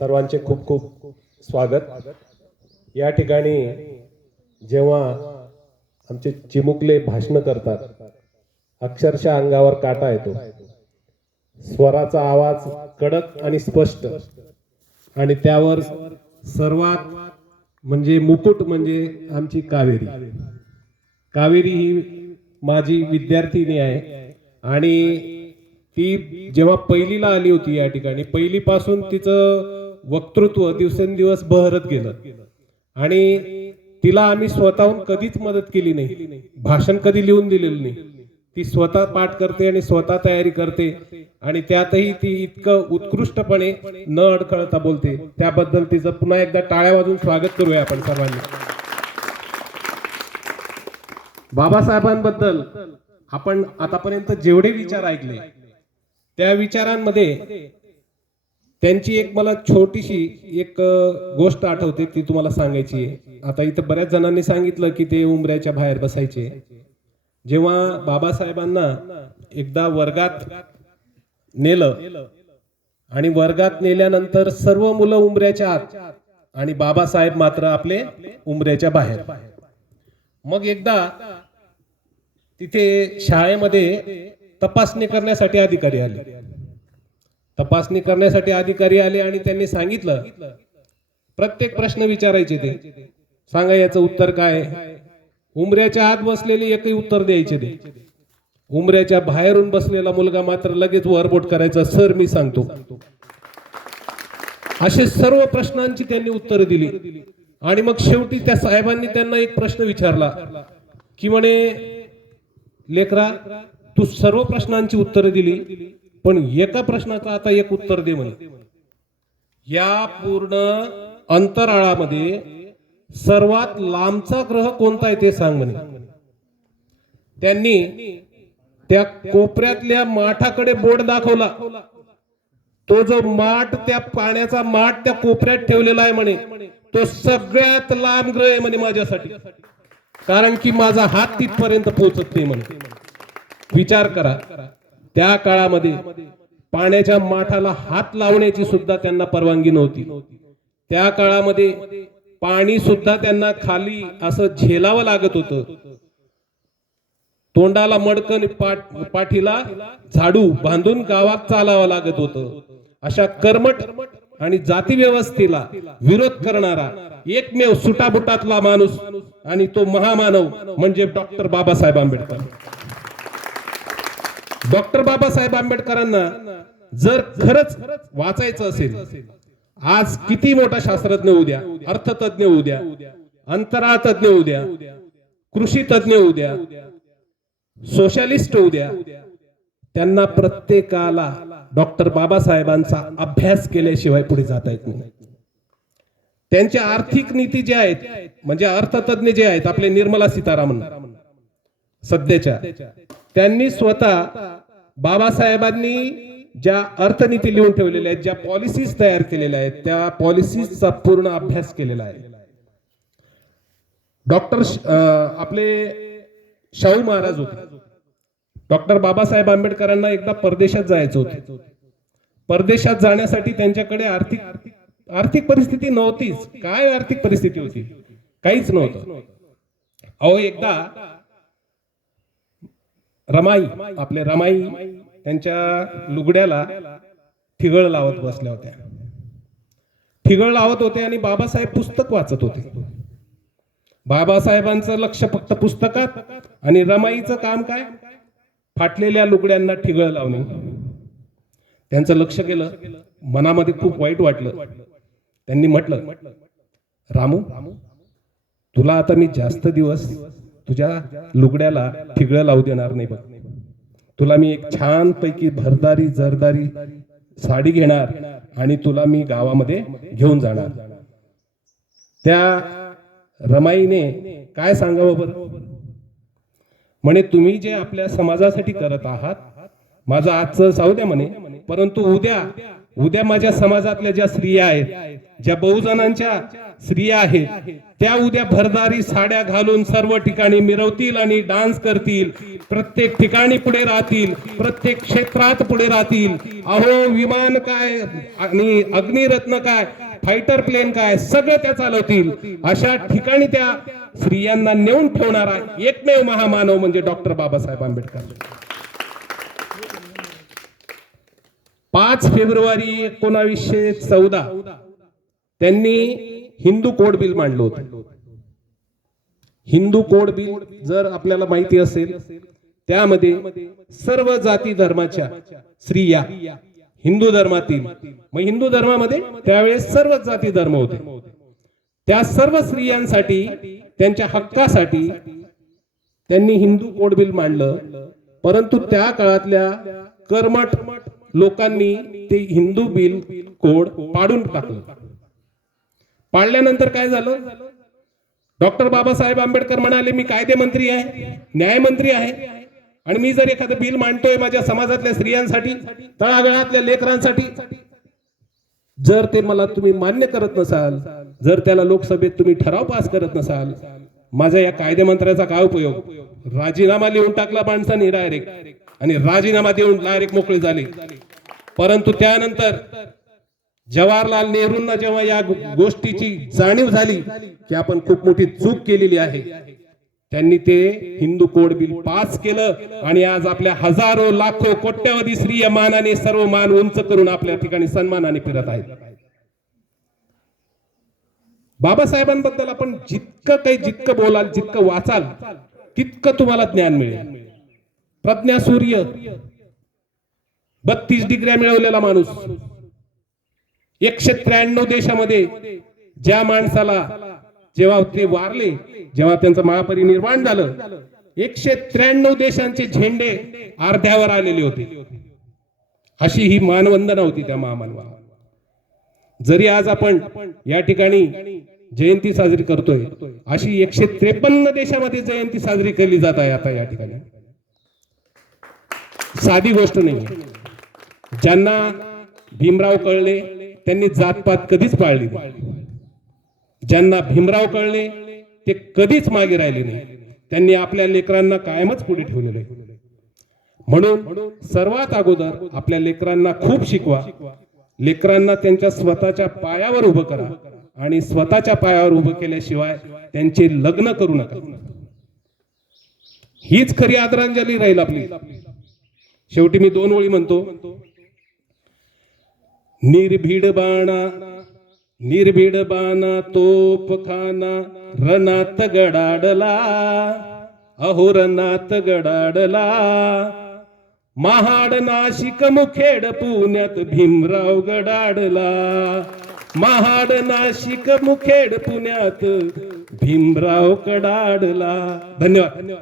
सर्वांचे खूप खूप स्वागत। या ठिकाणी जेव्हा आमचे चिमुकले भाषण करतात अक्षरशः अंगावर काटा येतो। स्वराचा आवाज कडक आणि स्पष्ट आणि त्यावर सर्वात म्हणजे मुकुट म्हणजे आमची कावेरी। कावेरी ही माझी विद्यार्थिनी आहे आणि ती जेव्हा पहिलीला आली होती या ठिकाणी पहिलीपासून तिचं वक्तृत्व दिवसेंदिवस बहरत गेलं आणि तिला आम्ही स्वतःहून कधीच मदत केली नाही, भाषण कधी लिहून दिलेलं नाही। ती स्वतः पाठ करते आणि स्वतः तयारी करते आणि त्यातही ती इतकं उत्कृष्टपणे न अडखळता बोलते। त्याबद्दल तिचं पुन्हा एकदा टाळ्या वाजवून स्वागत करूया आपण सर्वांनी। बाबासाहेबांबद्दल आपण आतापर्यंत जेवढे विचार ऐकले त्या विचारांमध्ये त्यांची एक मला छोटीशी एक गोष्ट आठवते, ती तुम्हाला सांगायची आहे। आता इथं बऱ्याच जणांनी सांगितलं की ते उंबऱ्याच्या बाहेर बसायचे। जेव्हा बाबासाहेबांना एकदा वर्गात नेलं आणि वर्गात नेल्यानंतर सर्व मुलं उंबऱ्याच्या आत आणि बाबासाहेब मात्र आपले उंबऱ्याच्या बाहेर। मग एकदा तिथे शाळेमध्ये तपासणी करण्यासाठी अधिकारी आले। तपासणी करण्यासाठी अधिकारी आले आणि त्यांनी सांगितलं प्रत्येक प्रश्न विचारायचे, ते सांगा याचं उत्तर काय। उंबऱ्याच्या आत बसलेले एकही उत्तर द्यायचे नाही। उंबऱ्याच्या बाहेरून बसलेला मुलगा मात्र लगेच वरबोट करायचा, सर मी सांगतो। असे सर्व प्रश्नांची त्यांनी उत्तर दिली आणि मग शेवटी त्या साहेबांनी त्यांना एक प्रश्न विचारला की म्हणे लेकरा तू सर्व प्रश्नांची उत्तरं दिली पण एका प्रश्नाचं आता एक उत्तर दे म्हणे। या पूर्ण अंतराळामध्ये सर्वात लांबचा ग्रह कोणता आहे ते सांग म्हणे। त्यांनी त्या कोपऱ्यातल्या माठाकडे बोट दाखवला। तो जो माठ, त्या पाण्याचा माठ त्या कोपऱ्यात ठेवलेला आहे म्हणे, तो सगळ्यात लांब ग्रह आहे म्हणे माझ्यासाठी, कारण की माझा हात तिथपर्यंत पोहोचत नाही म्हणे। विचार करा, त्या काळामध्ये पाण्याच्या माठाला हात लावण्याची सुद्धा त्यांना परवानगी नव्हती। त्या काळामध्ये पाणी सुद्धा त्यांना खाली असं झेलावं लागत होतं। तोंडाला मडकन पाठीला झाडू बांधून गावात चालावं लागत होतं। अशा कर्मठ आणि जाती व्यवस्थेला विरोध करणारा एकमेव सुटाबुटातला माणूस आणि तो महामानव म्हणजे डॉक्टर बाबासाहेब आंबेडकर। डॉक्टर बाबासाहेब आंबेडकरांना जर खरंच वाचायचं असेल, आज किती मोठा शास्त्रज्ञ होऊ द्या, अर्थतज्ञ होऊ द्या, अंतराळ तज्ञ होऊ द्या, कृषी तज्ञ होऊ द्या, सोशलिस्ट होऊ द्या, त्यांना प्रत्येकाला डॉक्टर बाबासाहेबांचा अभ्यास केल्याशिवाय पुढे जाता येत नाही। त्यांच्या आर्थिक नीती जे आहेत म्हणजे अर्थतज्ञ जे आहेत आपले निर्मला सीतारामन सध्याच्या, त्यांनी स्वतः बाबासाहेबांनी ज्या अर्थनीती लिहून ठेवलेल्या आहेत, ज्या पॉलिसीज तयार केलेल्या आहेत, त्या पॉलिसीजचा पूर्ण अभ्यास केलेला आहे। डॉक्टर आपले शाहू महाराज होते। डॉक्टर बाबासाहेब आंबेडकरांना एकदा परदेशात जायचं होतं। परदेशात जाण्यासाठी त्यांच्याकडे आर्थिक परिस्थिती नव्हतीच। काय आर्थिक परिस्थिती होती, काहीच नव्हतं। अहो एकदा रमाई, आपले रमाई त्यांच्या लुगड्याला ठिगळ लावत बसल्या होत्या। ठिगळ लावत होते आणि बाबासाहेब पुस्तक वाचत होते। बाबासाहेबांचं लक्ष फक्त पुस्तकात आणि रमाईचं काम काय, फाटलेल्या लुगड्यांना ठिगळ लावणे। त्यांचं लक्ष गेलं, मनामध्ये खूप वाईट वाटलं। त्यांनी म्हटलं, रामू तुला आता मी जास्त दिवस तुझ्या लुगड्याला ठिगळ लावू देणार नाही बघ। तुला मी एक छान पैकी भरदारी जरदारी साडी घेणार आणि तुला मी गावामध्ये घेऊन जाणार। त्या रमाईने काय सांगावं बरं, म्हणे तुम्ही जे आपल्या समाजासाठी करत आहात माझं आजचं जाऊ द्या म्हणे, परंतु उद्या उद्या माझ्या समाजातल्या ज्या स्त्रिया आहेत, ज्या बहुजनांच्या स्त्रिया आहेत, त्या उद्या भरदारी साड्या घालून सर्व ठिकाणी मिरवतील आणि डान्स करतील, प्रत्येक ठिकाणी पुढे राहतील, प्रत्येक क्षेत्रात पुढे राहतील. अहो विमान काय आणि अग्निरत्न काय, फायटर प्लेन काय, सगळं त्या चालवतील. अशा ठिकाणी त्या स्त्रियांना नेऊन ठेवणारा एकमेव महामानव म्हणजे डॉक्टर बाबासाहेब आंबेडकर. 5 फेब्रुवारी 1914 त्यांनी हिंदू कोड बिल मांडलं होतं. हिंदू कोड बिल जर आपल्याला माहिती असेल, त्यामध्ये सर्व जाती धर्माच्या स्त्रिया हिंदू धर्मातील, मग हिंदू धर्मामध्ये त्यावेळेस सर्व जाती धर्म होते, त्या सर्व स्त्रियांसाठी त्यांच्या हक्कासाठी त्यांनी हिंदू कोड बिल मांडलं. परंतु त्या काळातल्या कर्मठ लोकांनी ते हिंदू बिल कोड पाडून टाकलं. पाडल्यानंतर काय झालं, डॉक्टर बाबासाहेब आंबेडकर म्हणाले मी कायदेमंत्री आहे, न्यायमंत्री आहे, आणि मी जर एखादं बिल मांडतोय माझ्या समाजातल्या स्त्रियांसाठी, तळागाळातल्या लेकरांसाठी, जर ते मला तुम्ही मान्य करत नसाल, जर त्याला लोकसभेत तुम्ही ठराव पास करत नसाल, माझ्या या कायदेमंत्र्याचा काय उपयोग. राजीनामा लिहून टाकला माणसाने डायरेक्ट, आणि राजीनामा देऊन डायरेक्ट मोकळे झाले. परंतु त्यानंतर जवाहरलाल नेहरूंना जेव्हा या गोष्टीची जाणीव झाली की आपण खूप मोठी चूक केलेली आहे, त्यांनी ते हिंदू कोड बिल पास केलं, आणि आज आपल्या हजारो लाखो कोट्यावधी स्त्रिय मानाने सर्व मान उंच करून आपल्या ठिकाणी सन्मानाने फिरत आहेत. बाबासाहेबांबद्दल आपण जितकं बोलाल, जितकं वाचाल, तितकं तुम्हाला ज्ञान मिळेल. प्रज्ञा सूर्य, 32 डिग्र्या मिळवलेला माणूस, 193 देशामध्ये, ज्या माणसाला जेव्हा ते वारले, जेव्हा त्यांचं महापरिनिर्वाण झालं, 193 देशांचे झेंडे अर्ध्यावर आलेले होते. अशी ही मानवंदना होती त्या महामानवाला. जरी आज आपण या ठिकाणी जयंती साजरी करतोय, अशी 153 देशामध्ये जयंती साजरी केली जात आहे आता या ठिकाणी. साधी गोष्ट नाही. ज्यांना भीमराव कळले त्यांनी जातपात कधीच पाळली नाही. ज्यांना भीमराव कळले ते कधीच मागे राहिले नाही. त्यांनी आपल्या लेकरांना कायमच पुढे ठेवलेलं आहे. म्हणून सर्वात अगोदर आपल्या लेकरांना खूप शिकवा. लेकरांना त्यांच्या स्वतःच्या पायावर उभं करा, आणि स्वतःच्या पायावर उभं केल्याशिवाय त्यांचे लग्न करू नका. हीच खरी आदरांजली राहील आपली. शेवटी मी 2 ओळी म्हणतो. निर्भीड बाणा तोफखाना रणात गडाडला, अहो रणात गडाडला. महाड नाशिक मुखेड पुण्यात भीमराव गडाडला. महाड नाशिक मुखेड पुण्यात भीमराव गडाडला. धन्यवाद.